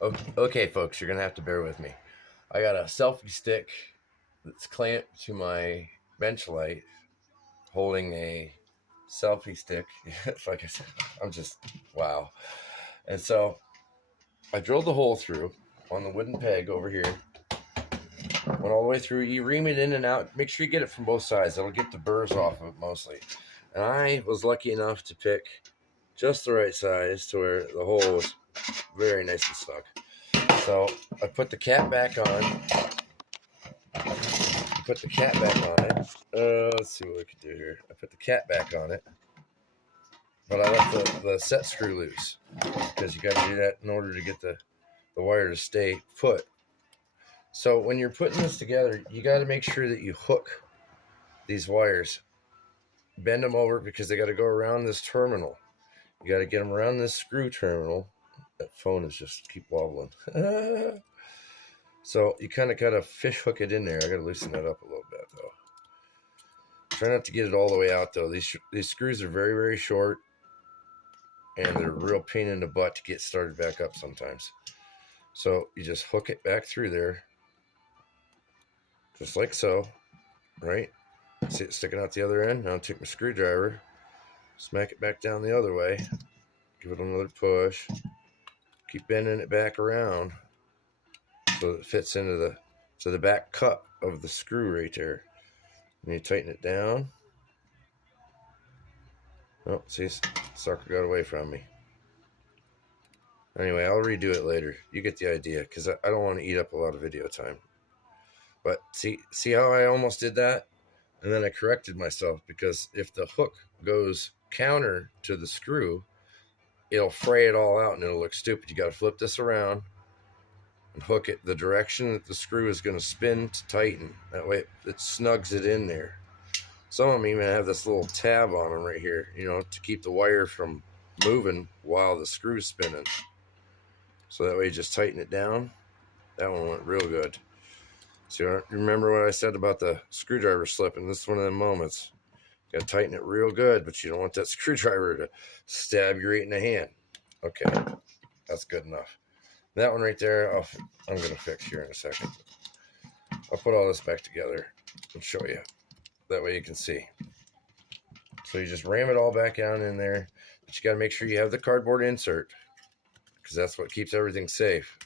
Okay, folks, you're gonna have to bear with me. I got a selfie stick that's clamped to my bench light, holding a selfie stick. Like I said, I'm just wow. And so I drilled the hole through on the wooden peg over here. Went all the way through. You ream it in and out. Make sure you get it from both sides. That'll get the burrs off of it mostly. And I was lucky enough to pick just the right size to where the hole was very nice and snug. So I put the cap back on. Put the cap back on it. Let's see what we can do here. I put the cap back on it, but I left the set screw loose because you got to do that in order to get the wire to stay put. So when you're putting this together, you got to make sure that you hook these wires, bend them over because they got to go around this terminal. You got to get them around this screw terminal. That phone is just keep wobbling. So you kind of got to fish hook it in there. I got to loosen that up a little bit though. Try not to get it all the way out though. These screws are very, very short, and they're a real pain in the butt to get started back up sometimes. So you just hook it back through there, just like so, right? See it sticking out the other end? Now I'll take my screwdriver, smack it back down the other way, give it another push, keep bending it back around so it fits into the back cup of the screw right there. And you tighten it down. Oh, see, sucker got away from me. Anyway, I'll redo it later. You get the idea, because I don't want to eat up a lot of video time. But see how I almost did that? And then I corrected myself, because if the hook goes counter to the screw, it'll fray it all out and it'll look stupid. You got to flip this around and hook it the direction that the screw is going to spin to tighten. That way it snugs it in there. Some of them even have this little tab on them right here, to keep the wire from moving while the screw's spinning. So that way you just tighten it down. That one went real good. So remember what I said about the screwdriver slipping? This is one of them moments. You got to tighten it real good, but you don't want that screwdriver to stab you right in the hand. Okay, that's good enough. That one right there, I'm going to fix here in a second. I'll put all this back together and show you. That way you can see. So you just ram it all back down in there, but you got to make sure you have the cardboard insert, because that's what keeps everything safe.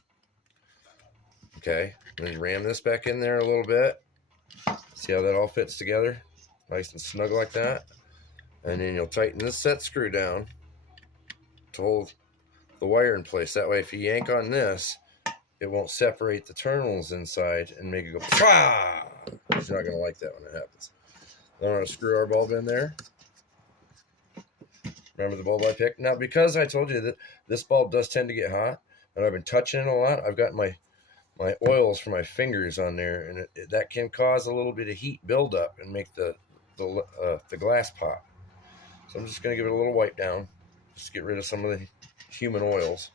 Okay, and then you ram this back in there a little bit. See how that all fits together? Nice and snug like that. And then you'll tighten this set screw down to hold the wire in place. That way if you yank on this, it won't separate the terminals inside and make it go pah! He's not going to like that when it happens. Then I'm going to screw our bulb in there. Remember the bulb I picked? Now, because I told you that this bulb does tend to get hot, and I've been touching it a lot, I've got my oils for my fingers on there, and that can cause a little bit of heat buildup and make the glass pop. So I'm just going to give it a little wipe down, just to get rid of some of the human oils.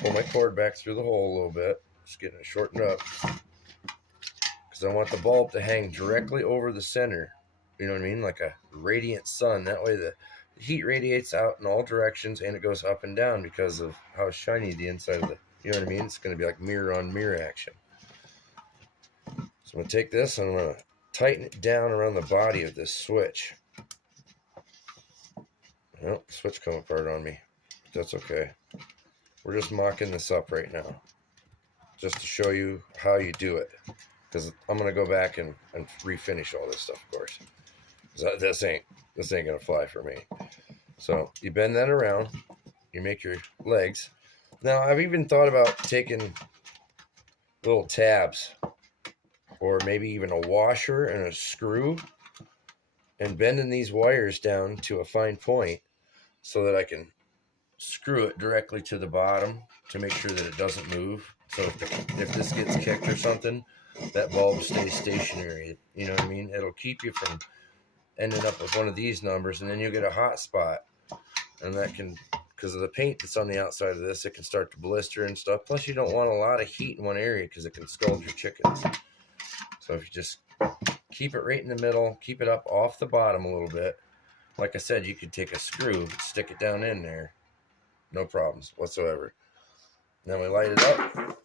Pull my cord back through the hole a little bit, just getting it shortened up, because I want the bulb to hang directly over the center. You know what I mean? Like a radiant sun. That way the heat radiates out in all directions, and it goes up and down because of how shiny the inside of the, you know what I mean? It's going to be like mirror on mirror action. So I'm going to take this and I'm going to tighten it down around the body of this switch. Well, the switch come apart on me. But that's okay. We're just mocking this up right now, just to show you how you do it. Because I'm going to go back and refinish all this stuff, of course. This ain't going to fly for me. So you bend that around. You make your legs. Now, I've even thought about taking little tabs, or maybe even a washer and a screw, and bending these wires down to a fine point so that I can screw it directly to the bottom to make sure that it doesn't move. So if this gets kicked or something, that bulb stays stationary. You know what I mean? It'll keep you from ending up with one of these numbers, and then you'll get a hot spot. And that can, because of the paint that's on the outside of this, it can start to blister and stuff. Plus, you don't want a lot of heat in one area because it can scald your chickens. So if you just keep it right in the middle, keep it up off the bottom a little bit. Like I said, you could take a screw, stick it down in there. No problems whatsoever. Then we light it up,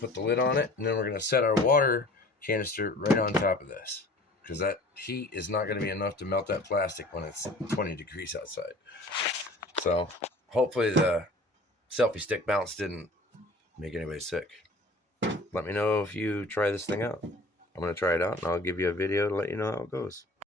put the lid on it, and then we're going to set our water canister right on top of this, because that heat is not going to be enough to melt that plastic when it's 20 degrees outside. So hopefully the selfie stick bounce didn't make anybody sick. Let me know if you try this thing out. I'm going to try it out, and I'll give you a video to let you know how it goes.